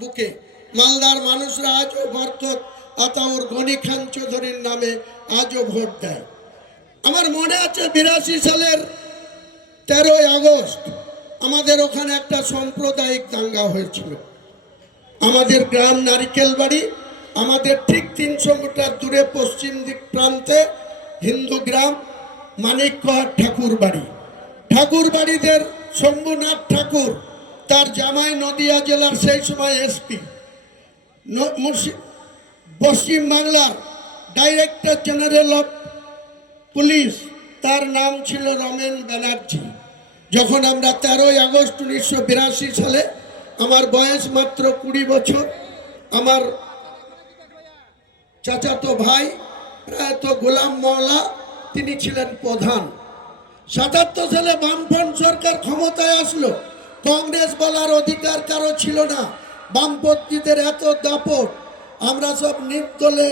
বুকে মালদার মানুষরা আজও বরকত আতাউর গনি খান চৌধুরীর নামে আজও ভোট দেয়। আমার মনে আছে 82 সালের 13ই আগস্ট আমাদের ওখানে একটা সাম্প্রদায়িক দাঙ্গা হয়েছিল। আমাদের গ্রাম নারিকেল বাড়ি, আমাদের ঠিক 300 মিটার দূরে পশ্চিম দিক প্রান্তে হিন্দু গ্রাম মানিকগড় ঠাকুর বাড়িদের শম্ভুনাথ ঠাকুর তার জামাই নদিয়া জেলার সেই সময় এসপি, পশ্চিম বাংলার ডাইরেক্টর জেনারেল অফ পুলিশ, তার নাম ছিল রমেন ব্যানার্জি। যখন আমরা 13ই আগস্ট 1982 সালে, আমার বয়স মাত্র 20 বছর, আমার চাচাতো ভাই প্রয়াত গোলাম মওলা তিনি ছিলেন প্রধান। 77 সালে বামফ্রন্ট সরকার ক্ষমতায় আসলো। কংগ্রেস বলার অধিকার কারো ছিল না, বামপন্থীদের এত দাপট। আমরা সব নির্দলে,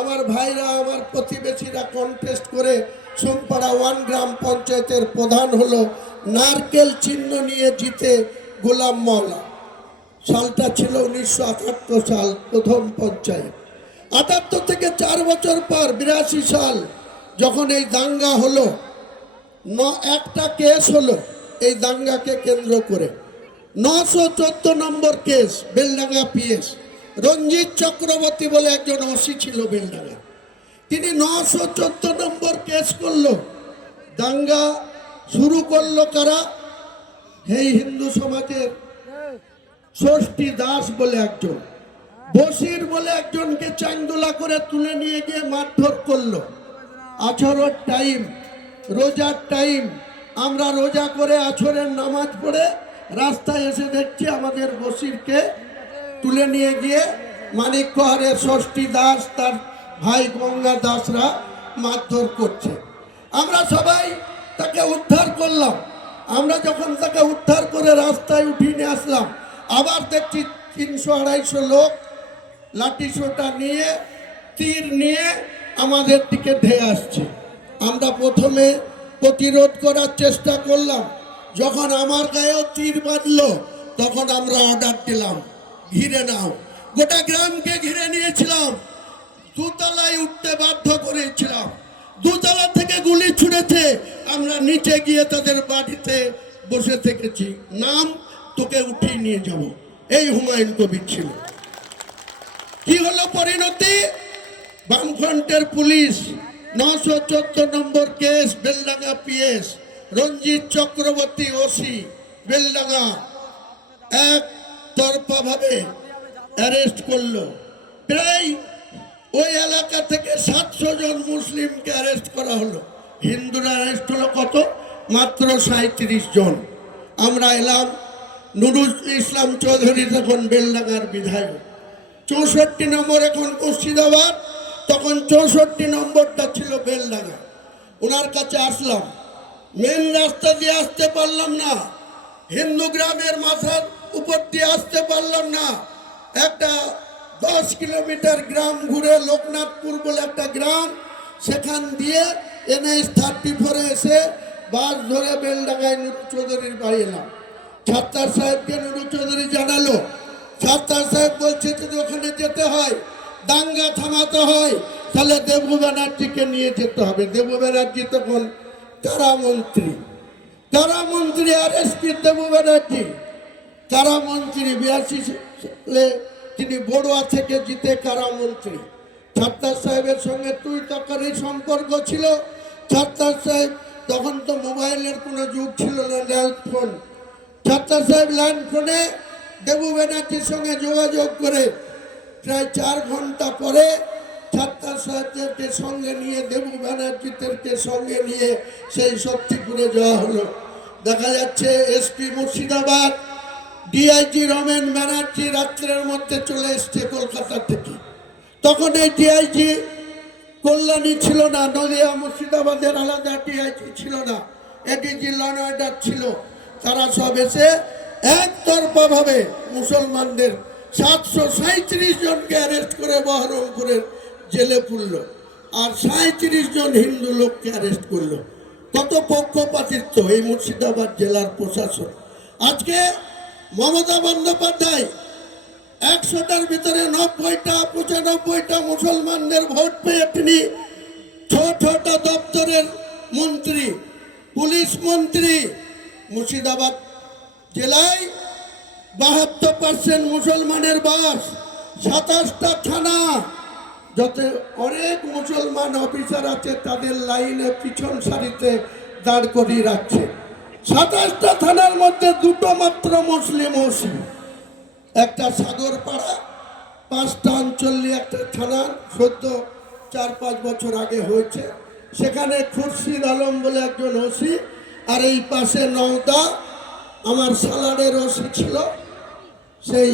আমার ভাইরা আমার প্রতিবেশীরা কন্টেস্ট করে সোমপাড়া 1 গ্রাম পঞ্চায়েতের প্রধান হলো। নারকেল চিহ্ন নিয়ে জিতে গোলাম মওলা। সালটা ছিল 1978 সাল, প্রথম পঞ্চায়েত। 78 থেকে 4 বছর পর 82 সাল যখন এই দাঙ্গা হলো, একটা কেস হলো এই দাঙ্গাকে কেন্দ্র করে। 914 নম্বর কেস, বেলডাঙ্গা পিএস রঞ্জিত চক্রবর্তী বলে একজন ওসি ছিল বেলডাঙ্গা, তিনি 914 নম্বর কেস করলো। দাঙ্গা শুরু করলো কারা? এই হিন্দু সমাজের ষষ্ঠী দাস বলে একজন, বসির বলে একজনকে চাংদোলা করে তুলে নিয়ে গিয়ে মারধর করলো। আছরের টাইম, রোজার টাইম, আমরা রোজা করে আছরের নামাজ পড়ে রাস্তায় এসে দেখছি আমাদের বসিরকে তুলে নিয়ে গিয়ে মানিকগড়ের ষষ্ঠী দাস তার ভাই গঙ্গা দাসরা মারধর করছে। আমরা সবাই তাকে উদ্ধার করলাম। আমরা যখন তাকে উদ্ধার করে রাস্তায় উঠিয়ে নিয়ে আসলাম, আবার দেখছি 300-250 লোক লাঠি সোটা নিয়ে, তীর নিয়ে আমাদের দিকে ধেয়ে আসছে। আমরা প্রথমে প্রতিরোধ করার চেষ্টা করলাম। যখন আমার গায়েও তীর বাঁধলো তখন আমরা অর্ডার দিলাম, ঘিরে নাও। গোটা গ্রামকে ঘিরে নিয়েছিলাম, দোতলায় উঠতে বাধ্য করেছিলাম। দোতলা থেকে গুলি ছুড়েছে, আমরা নিচে গিয়ে তাদের বাড়িতে বসে থেকেছি, নাম তোকে উঠিয়ে নিয়ে যাব। এই হুমায়ুন কবির ছিল। কি হলো পরিণতি? বামফ্রন্টের পুলিশ 914 নম্বর কেস, বেলডাঙ্গা পিএস রঞ্জিত চক্রবর্তী ওসি বেলডাঙ্গা একতরফা ভাবে অ্যারেস্ট করলো। প্রায় ওই এলাকা থেকে 700 জন মুসলিমকে অ্যারেস্ট করা হলো। হিন্দুরা অ্যারেস্ট হলো কত? মাত্র 37 জন। আমরা এলাম, নুরুল ইসলাম চৌধুরী তখন বেলডাঙ্গার বিধায়ক, 64 নম্বর এখন মুর্শিদাবাদ, তখন 64 নম্বরটা ছিল বেলডাঙ্গা। ওনার কাছে আসলাম, মেন রাস্তা দিয়ে আসতে পারলাম না, হিন্দু গ্রামের মাথার উপর দিয়ে আসতে পারলাম না। একটা 10 কিলোমিটার গ্রাম ঘুরে লোকনাথপুর বলে একটা গ্রাম, সেখান দিয়ে NH 34 এসে বাস ধরে বেলডাঙ্গায় নুরু চৌধুরীর বাড়ি এলাম। ছাত্তার সাহেবকে নুরু চৌধুরী জানালো। ছাত্তার সাহেব বলছে যদি ওখানে যেতে হয়, দাঙ্গা থামাতে হয়, তাহলে দেবু ব্যানার্জিকে নিয়ে যেতে হবে। দেবু ব্যানার্জি তখন কারামন্ত্রী আর এসপি দেবু ব্যানার্জি কারামন্ত্রী। 82 সালে তিনি বড়ুয়া থেকে জিতে কারামন্ত্রী। ছাত্তার সাহেবের সঙ্গে তুই তকারি সম্পর্ক ছিল। ছাত্তার সাহেব তখন তো মোবাইলের কোনো যুগ ছিল না, ল্যান্ড ফোন। ছাত্তার সাহেব ল্যান্ড ফোনে দেবু ব্যানার্জির সঙ্গে যোগাযোগ করে প্রায় 4 ঘন্টা পরে ছাত্তার সাহেবদেরকে সঙ্গে নিয়ে, দেবু ব্যানার্জিদেরকে সঙ্গে নিয়ে সেই শক্তিপুরে যাওয়া হলো। দেখা যাচ্ছে এসপি মুর্শিদাবাদ, ডিআইজি রমেন ব্যানার্জি রাত্রের মধ্যে চলে এসছে কলকাতা থেকে। তখন এই ডিআইজি কল্যাণী ছিল না, নদিয়া মুর্শিদাবাদের আলাদা ডিআইজি ছিল না, এডিজি ল অ্যান্ড অর্ডার ছিল। তারা সব এসে একতরফা ভাবে মুসলমানদের 737 জনকে অ্যারেস্ট করে বহরমপুরের জেলে পুরল, আর 37 জন হিন্দু লোককে অ্যারেস্ট করলো। কত পক্ষপাতিত্ব এই মুর্শিদাবাদ জেলার প্রশাসন। আজকে মমতা বন্দ্যোপাধ্যায় 100টার ভিতরে 90টা 95টা মুসলমানদের ভোট পেয়ে তিনি ছোট ছোট দপ্তরের মন্ত্রী, পুলিশ মন্ত্রী। মুর্শিদাবাদ জেলায় 72% মুসলমানের বাস, 27টা থানা, যত অনেক মুসলমান অফিসার আছে তাদের লাইনে পিছন সারিতে দাঁড় করিয়ে রাখছে। 27টা থানার মধ্যে 2টো মাত্র মুসলিম ওসি, একটা সাগরপাড়া 5টা অঞ্চলে একটা থানা, সদ্য 4-5 বছর আগে হয়েছে, সেখানে খুরশিদ আলম বলে একজন ওসি, আর এই পাশে নওদা আমার সালারের ওসি ছিল, সেই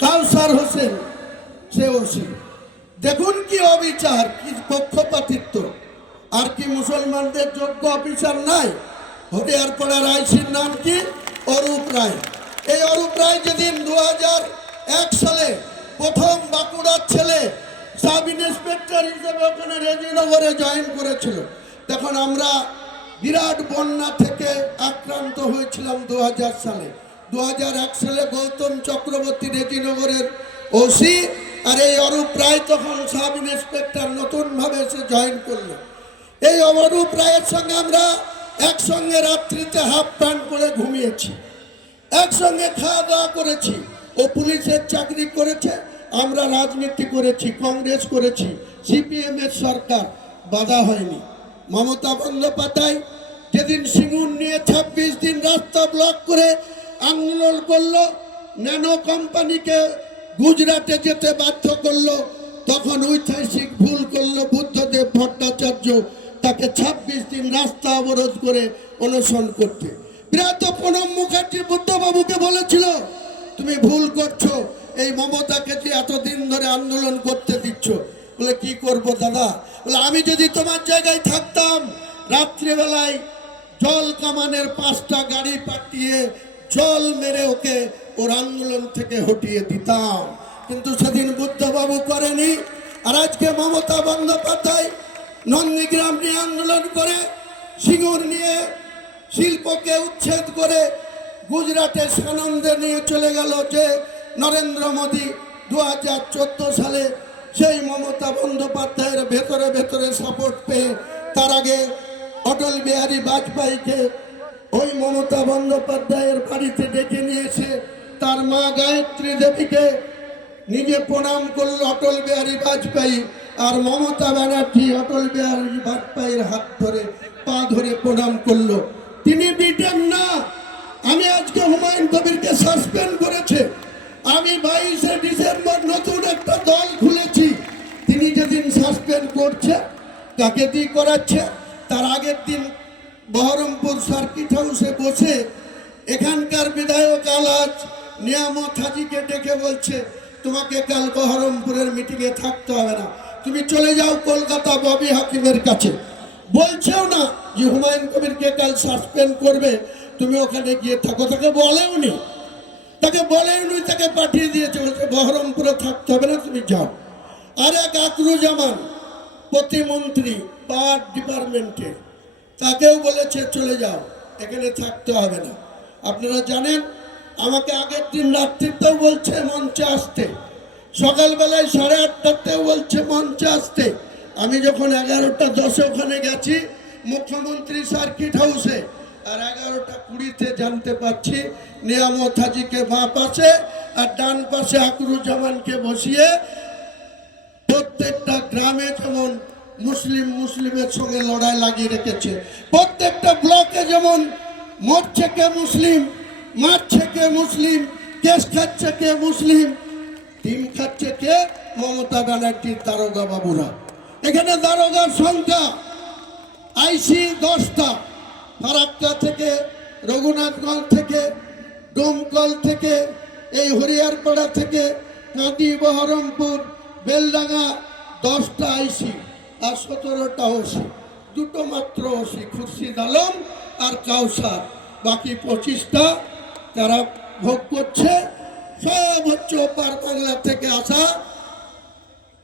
কাউসার হোসেন সে ওসি। দেখুন কি অবিচার, কি পক্ষপাতিত্ব। আর কি মুসলমানদের যোগ্য অফিসার নাই? হরিয়ারপাড়ার আইসির নাম কি? অরূপ রায়। এই অরূপ রায় যেদিন 2001 সালে প্রথম বাঁকুড়ার ছেলে সাব ইন্সপেক্টর হিসেবে ওখানে রেজিনগরে জয়েন করেছিল, তখন আমরা বিরাট বন্যা থেকে আক্রান্ত হয়েছিলাম 2000 সালে। 2001 সালে গৌতম চক্রবর্তী রেজিনগরের ওসি, আর এই অরূপ রায় তখন সাব ইন্সপেক্টর নতুনভাবে এসে জয়েন করলো। এই অরূপ রায়ের সঙ্গে আমরা একসঙ্গে রাত্রিতে হাফ প্যান্ট পরে ঘুমিয়েছি, একসঙ্গে খাওয়া দাওয়া করেছি। ও পুলিশের চাকরি করেছে, আমরা রাজনীতি করেছি, কংগ্রেস করেছি, সিপিএম এর সরকার, বাধা হয়নি। মমতা বন্দ্যোপাধ্যায় যেদিন সিঙ্গুর নিয়ে 26 দিন রাস্তা ব্লক করে আন্দোলন করলো, ন্যানো কোম্পানিকে গুজরাটে যেতে বাধ্য করলো, তখন ঐতিহাসিক ভুল করলো বুদ্ধদেব ভট্টাচার্য, তাকে 26 দিন রাস্তা অবরোধ করে অনশন করতে। বিরাট প্রণব মুখার্জি বুদ্ধবাবুকে বলেছিল, তুমি ভুল করছো, এই মমতাকে যে এতদিন ধরে আন্দোলন করতে দিচ্ছ। বলে কি করব দাদা? বলে আমি যদি তোমার জায়গায় থাকতাম, রাত্রিবেলায় জল কামানের 5টা গাড়ি পাঠিয়ে জল মেরে ওকে ওর আন্দোলন থেকে হটিয়ে দিতাম, কিন্তু সেদিন বুদ্ধবাবু করেনি। আর আজকে মমতা বন্দ্যোপাধ্যায় নন্দীগ্রাম নিয়ে আন্দোলন করে, সিঙ্গুর নিয়ে শিল্পকে উচ্ছেদ করে গুজরাটে সানন্দে নিয়ে চলে গেল যে নরেন্দ্র মোদী 2014 সালে, সেই মমতা বন্দ্যোপাধ্যায়ের ভেতরে ভেতরে সাপোর্ট পেয়ে তার আগে অটল বিহারী বাজপেয়ীকে ওই মমতা বন্দ্যোপাধ্যায়ের বাড়িতে ডেকে নিয়ে এসে তার মা গায়ত্রী দেবীকে নিজে প্রণাম করল অটল বিহারী বাজপেয়ী, আর মমতা ব্যানার্জি অটল বিহারী বাজপেয়ীর হাত ধরে পা ধরে প্রণাম করলো। তিনি ব্রিটেন না, আমি আজকে হুমায়ুন কবিরকে সাসপেন্ড করেছে, আমি 22শে ডিসেম্বর নতুন একটা দল খুলেছি। তিনি যেদিন সাসপেন্ড করছে, কাকে দিয়ে করাচ্ছে? তার আগের দিন বহরমপুর সার্কিট হাউসে বসে এখানকার বিধায়ক আলাজ নিয়ামত হাজিকে ডেকে বলছে, তোমাকে কাল বহরমপুরের মিটিংয়ে থাকতে হবে না, তুমি চলে যাও কলকাতা ববি হাকিমের কাছে। বলছেও না যে হুমায়ুন কবিরকে কাল সাসপেন্ড করবে, তুমি ওখানে গিয়ে থাকো। তাকে বলেওনি, তাকে পাঠিয়ে দিয়েছে, বলছে বহরমপুরে থাকতে হবে না, তুমি যাও। আর এক আকরুজ্জামান প্রতিমন্ত্রী পাওয়ার ডিপার্টমেন্টে, তাকেও বলেছে চলে যাও, এখানে থাকতে হবে না। আপনারা জানেন, আমাকে আগের দিন রাত্রিতেও বলছে মঞ্চে আসতে, সকালবেলায় 8:30টাতেও বলছে মঞ্চে আসতে। আমি যখন 11:10 ওখানে গেছি মুখ্যমন্ত্রী সার্কিট হাউসে, আর 11:20 জানতে পারছি নিয়ামত হাজিকে বাঁ পাশে আর ডান পাশে আকরুজ্জামানকে বসিয়ে প্রত্যেকটা গ্রামে যেমন মুসলিমের সঙ্গে লড়াই লাগিয়ে রেখেছে, প্রত্যেকটা ব্লকে যেমন মরছে কে মুসলিম, মারছে কে মুসলিম, কেস খাচ্ছে কে মুসলিম, ডিম খাচ্ছে কে মমতা ব্যানার্জির দারোগা বাবুরা। এখানে দারোগার সংখ্যা আইসি 10টা, ফারাক্কা থেকে, রঘুনাথগঞ্জ থেকে, ডোমকল থেকে, এই হরিয়ারপাড়া থেকে, কাঁদি, বহরমপুর, বেলডাঙ্গা, 10টা আইসি আর 17টা ওসি, 2টো মাত্র ওসি খুরশিদ আলম আর কাউসার, বাকি 25টা তারা ভোগ করছে। সব হচ্ছে ওপার বাংলা থেকে আসা,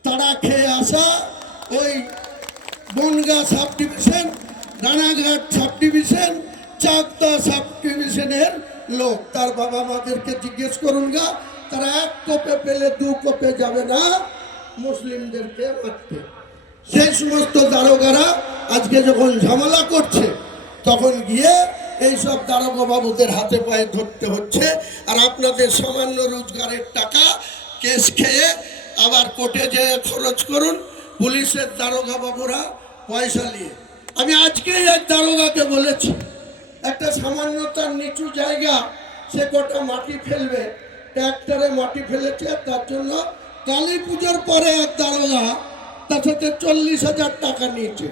তারা খেয়ে আসা, ওই Bangaon sub division, Ranaghat sub division, Chakdah sub ডিভিশনের লোক, তার বাবা মাদেরকে জিজ্ঞেস করুন গা, তারা এক কোপে পেলে দু কোপে যাবে না মুসলিমদেরকে মারতে। সেই সমস্ত দারোগারা আজকে যখন ঝামেলা করছে তখন গিয়ে এইসব দারোগা বাবুদের হাতে পায়ে ধরতে হচ্ছে। আর আপনাদের সামান্য রোজগারের টাকা কেস খেয়ে আবার কোর্টে যেয়ে খরচ করুন পুলিশের দারোগা বাবুরা পয়সা নিয়ে। আমি আজকেই এক দারোগাকে বলেছি, একটা সামান্য তার নিচু জায়গা সে গোটা মাটি ফেলবে, ট্র্যাক্টরে মাটি ফেলেছে, তার জন্য কালী পুজোর পরে এক দারোগা তার সাথে 40,000 টাকা নিয়েছে।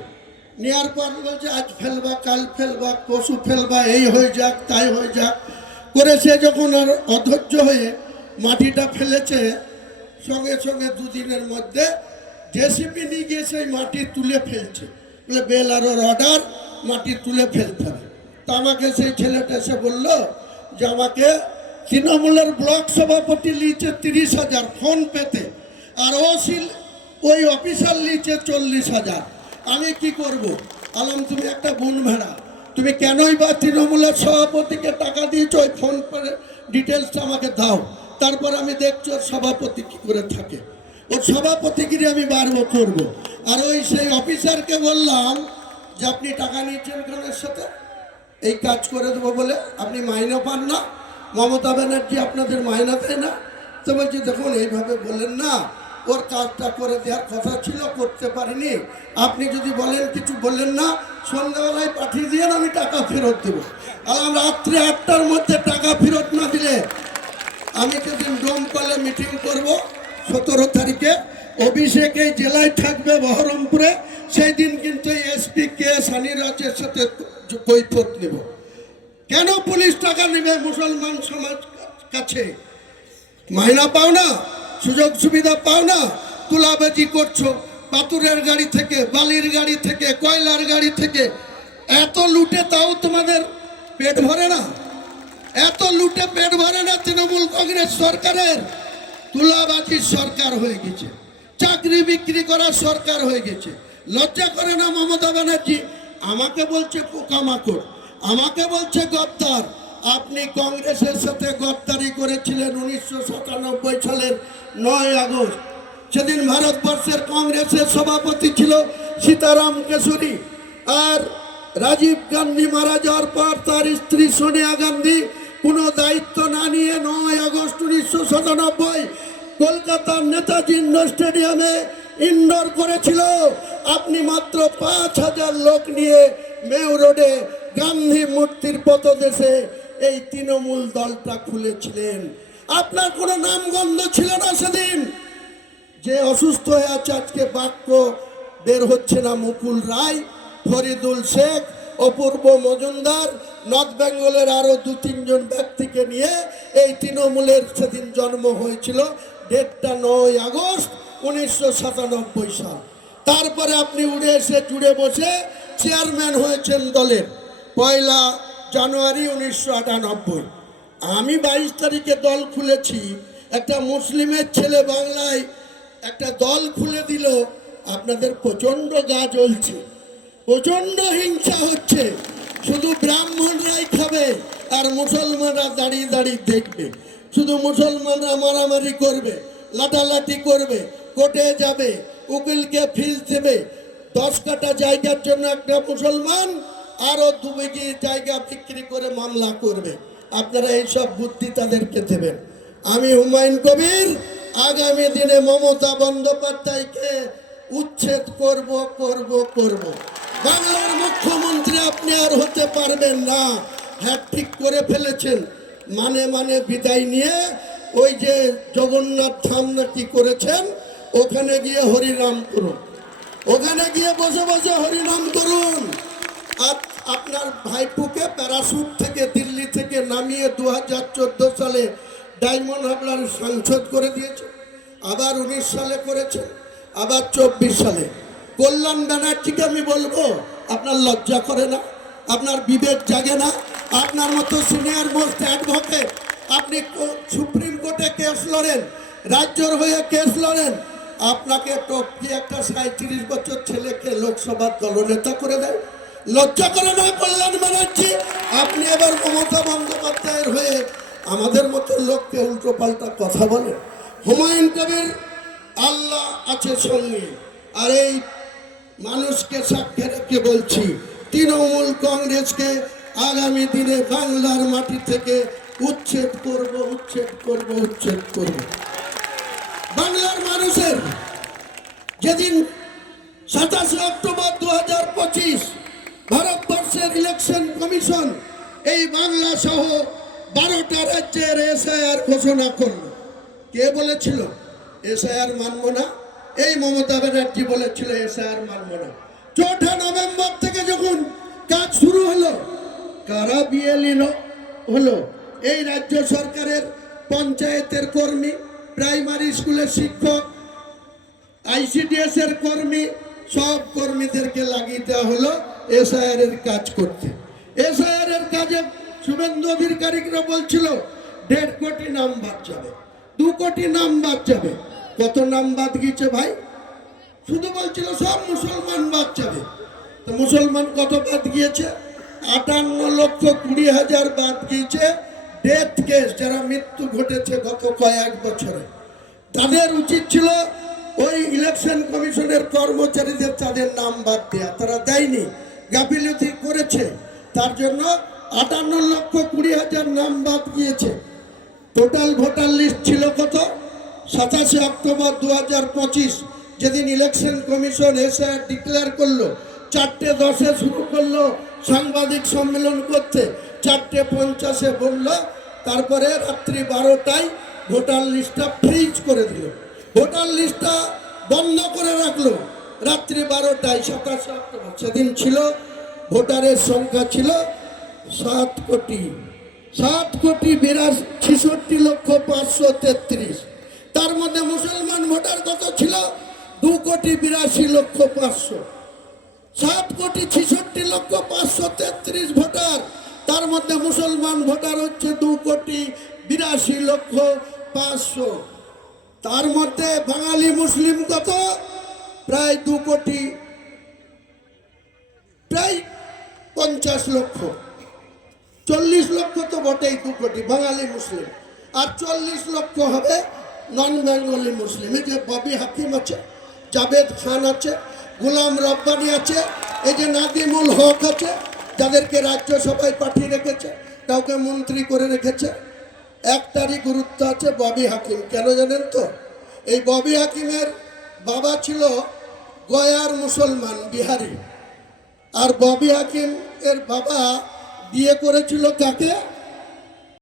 নেওয়ার পর বলছে আজ ফেলবা, কাল ফেলবা, পশু ফেলবা, এই হয়ে যাক তাই হয়ে যাক করে সে যখন আর অধৈর্য হয়ে মাটিটা ফেলেছে, সঙ্গে সঙ্গে দুদিনের মধ্যে জেসিপি নিয়ে গিয়ে সেই মাটি তুলে ফেলছে। বলে বেলারোর অর্ডার, মাটি তুলে ফেলতে হবে। তা আমাকে সেই ছেলেটা এসে বললো যে আমাকে তৃণমূলের ব্লক সভাপতি লিখছে 30,000 ফোন পেতে, আর ওই অফিসার লিখছে 40,000। আমি কি করব? আলাম তুমি একটা গুণ ভেড়া, তুমি কেনই বা তৃণমূলের সভাপতিকে টাকা দিয়েছ, ওই ফোন করে ডিটেলসটা আমাকে দাও, তারপর আমি দেখছি ওর সভাপতি কী করে থাকে, ওর সভাপতিগিরি আমি বারবার করবো। আর ওই সেই অফিসারকে বললাম যে আপনি টাকা নিয়েছেন খানের সাথে এই কাজ করে দেবো বলে, আপনি মাইনে পান না, মমতা ব্যানার্জি আপনাদের মাইনা দেয় না। তো বলছি দেখুন এইভাবে বললেন না, ওর কাজটা করে দেওয়ার কথা ছিল, করতে পারিনি, আপনি যদি বলেন কিছু বললেন না, সন্ধ্যাবেলায় পাঠিয়ে দিয়ে আমি টাকা ফেরত দেবো। আর রাত্রে 8টার মধ্যে টাকা ফেরত না দিলে আমি যেদিন ডোমকলে মিটিং করব 17 তারিখে, অভিষেক এই জেলায় থাকবে বহরমপুরে, সেই দিন কিন্তু এসপি কে সানিরাজের সাথে কৈফত নেব। কেন পুলিশ টাকা নেবে মুসলমান সমাজ কাছে? মাইনা পাও না, সুযোগ সুবিধা পাও না, তুলাবাজি করছো পাথরের গাড়ি থেকে, বালির গাড়ি থেকে, কয়লার গাড়ি থেকে, এত লুটে তাও তোমাদের পেট ভরে না? এত লুটে পেট ভরে না? তৃণমূল কংগ্রেস সরকারের তুলাবাজির সরকার হয়ে গেছে, চাকরি বিক্রি করার সরকার হয়ে গেছে। লজ্জা করে না মমতা ব্যানার্জি? আমাকে বলছে পোকামাকড়, আমাকে বলছে গদ্দার। আপনি কংগ্রেসের সাথে গদ্দারি করেছিলেন 1997 সালের 9 আগস্ট। সেদিন ভারতবর্ষের কংগ্রেসের সভাপতি ছিল সীতারাম কেশরী, আর রাজীব গান্ধী মারা যাওয়ার পর তার স্ত্রী সোনিয়া গান্ধী কোনো দায়িত্ব না নিয়ে 9 আগস্ট 1997 কলকাতার নেতাজি ইন্ডোর স্টেডিয়ামে ইনডোর করেছিল। আপনি মাত্র 5,000 লোক নিয়ে মেউ রোডে গান্ধী মূর্তির পতদেশে এই তৃণমূল দলটা খুলেছিলেন। আপনার কোনো নামগন্ধ ছিল না সেদিন। যে অসুস্থ হয়ে আছে আজকে, বাক্য বের হচ্ছে না, মুকুল রায়, ফরিদুল শেখ, অপূর্ব মজুমদার, নর্থ বেঙ্গলের আরো 2-3 জন ব্যক্তিকে নিয়ে এই তৃণমূলের সেদিন জন্ম হয়েছিল। ডেটটা 9 আগস্ট 1997 সাল। তারপরে আপনি উড়ে এসে জুড়ে বসে চেয়ারম্যান হয়েছেন দলের 1 জানুয়ারি 1998। আমি 22 তারিখে দল খুলেছি, একটা মুসলিমের ছেলে বাংলায় একটা দল খুলে দিল। আপনাদের প্রচণ্ড গা জ্বলছে, প্রচণ্ড হিংসা হচ্ছে। শুধু ব্রাহ্মণরাই খাবে আর মুসলমানরা দাঁড়িয়ে দাঁড়িয়ে দেখবে। শুধু মুসলমানরা মারামারি করবে, লাঠালাঠি করবে, কোর্টে যাবে, উকিলকে ফিস দেবে। 10 কাঠা জায়গার জন্য একটা মুসলমান আরো 2 বিঘি জায়গা বিক্রি করে মামলা করবে। আপনারা এইসব বুদ্ধি তাদেরকে দেবেন। আমি হুমায়ুন কবির আগামী দিনে মমতা বন্দ্যোপাধ্যায়কে উচ্ছেদ করব করব করব। বাংলার মুখ্যমন্ত্রী আপনি আর হতে পারবেন না। হ্যাট্রিক করে ফেলেছেন, মানে মানে বিদায় নিয়ে ওই যে জগন্নাথ ধাম নাকি করেছেন, ওখানে গিয়ে হরিনাম করুন, ওখানে গিয়ে বসে বসে হরিনাম করুন। আর আপনার ভাইপুকে প্যারাশুট থেকে দিল্লি থেকে নামিয়ে 2014 সালে ডায়মন্ড হাবলার সাংসদ করে দিয়েছে, আবার 19 সালে করেছে, আবার 24 সালে। কল্যাণ ব্যানার্জিকে আমি বলবো, আপনার লজ্জা করে না? আপনার বিবেক জাগে না? আপনার মতো সিনিয়র মোস্ট অ্যাডভোকেট, আপনি সুপ্রিম কোর্টে কেস লড়েন, রাজ্যের হয়ে কেস লড়েন, আপনাকে টপকি একটা 37 বছর ছেলেকে লোকসভার দলনেতা করে দেয়। লজ্জা করে না কল্যাণ ব্যানার্জি? আপনি এবার মমতা বন্দ্যোপাধ্যায়ের হয়ে আমাদের মতো লোককে উল্টো পাল্টা কথা বলে। হুমায়ুন কবির আল্লাহ আছে সঙ্গে, আর এই মানুষকে সাক্ষী রেখে বলছি, তৃণমূল কংগ্রেসকে আগামী দিনে বাংলার মাটি থেকে উচ্ছেদ করব, উচ্ছেদ করব, উচ্ছেদ করব। বাংলার মানুষের যেদিন 27 অক্টোবর 2025 ভারতবর্ষের ইলেকশন কমিশন এই বাংলা সহ 12টা রাজ্যের এসআইআর ঘোষণা করল, কে বলেছিল এসআইআর মানব না? এই মমতা ব্যানার্জি বলেছিল এসআইআর মানব না। 4 নভেম্বর থেকে যখন কাজ শুরু হলো, কারা বিএলই হলো? এই রাজ্য সরকারের পঞ্চায়েতের কর্মী, প্রাইমারি স্কুলের শিক্ষক, আইসিডিএস এর কর্মী, সব কর্মীদেরকে লাগিয়ে দেওয়া হলো এসআইআর এর কাজ করতে। এসআইআর এর কাজে শুভেন্দু অধিকারীরা বলছিল 1.5 কোটি নাম বাদ যাবে, 2 কোটি নাম বাদ যাবে। কত নাম বাদ গিয়েছে ভাই? শুধু বলছিল সব মুসলমান বাদ যাবে। তো মুসলমান কত বাদ গিয়েছে? 58,20,000 বাদ গিয়েছে। ডেথ কেস, যারা মৃত্যু ঘটেছে গত কয়েক বছরে, তাদের উচিত ছিল ওই ইলেকশন কমিশনের কর্মচারীদের তাদের নাম বাদ দেয়া, তারা দেয়নি, গাফিলতি করেছে। তার জন্য 58,20,000 নাম বাদ গিয়েছে। টোটাল ভোটার লিস্ট ছিল কত? 27 অক্টোবর 2025 যেদিন ইলেকশন কমিশন এসআইআর ডিক্লেয়ার করলো, 4:10 শুরু করলো সাংবাদিক সম্মেলন করতে, 4:50 বললো, তারপরে রাত্রি 12টায় ভোটার লিস্টটা ফ্রিজ করে দিল, ভোটার লিস্টটা বন্ধ করে রাখলো রাত্রি 12টায় 27 অক্টোবর। সেদিন ছিল ভোটারের সংখ্যা ছিল 7,66,533,000। তার মধ্যে মুসলমান ভোটার কত ছিল? 2,82,500,000। 7,66,533,000 ভোটার, তার মধ্যে মুসলমান ভোটার হচ্ছে 2,82,500,000। তার মধ্যে বাঙালি মুসলিম কত? প্রায় 50 লক্ষ। 40 লক্ষ তো বটেই, 2 কোটি বাঙালি মুসলিম, আর 40 লক্ষ হবে নন বেঙ্গলি মুসলিম। এই যে ববি হাকিম আছে, জাভেদ খান আছে, গোলাম রব্বানি আছে, এই যে নাদিমুল হক আছে, যাদেরকে রাজ্যসভায় পাঠিয়ে রেখেছে, কাউকে মন্ত্রী করে রেখেছে। একটারই গুরুত্ব আছে, ববি হাকিম। কেন জানেন তো? এই ববি হাকিমের বাবা ছিল গয়ার মুসলমান, বিহারি। আর ববি হাকিম এর বাবা বিয়ে করেছিল কাকে?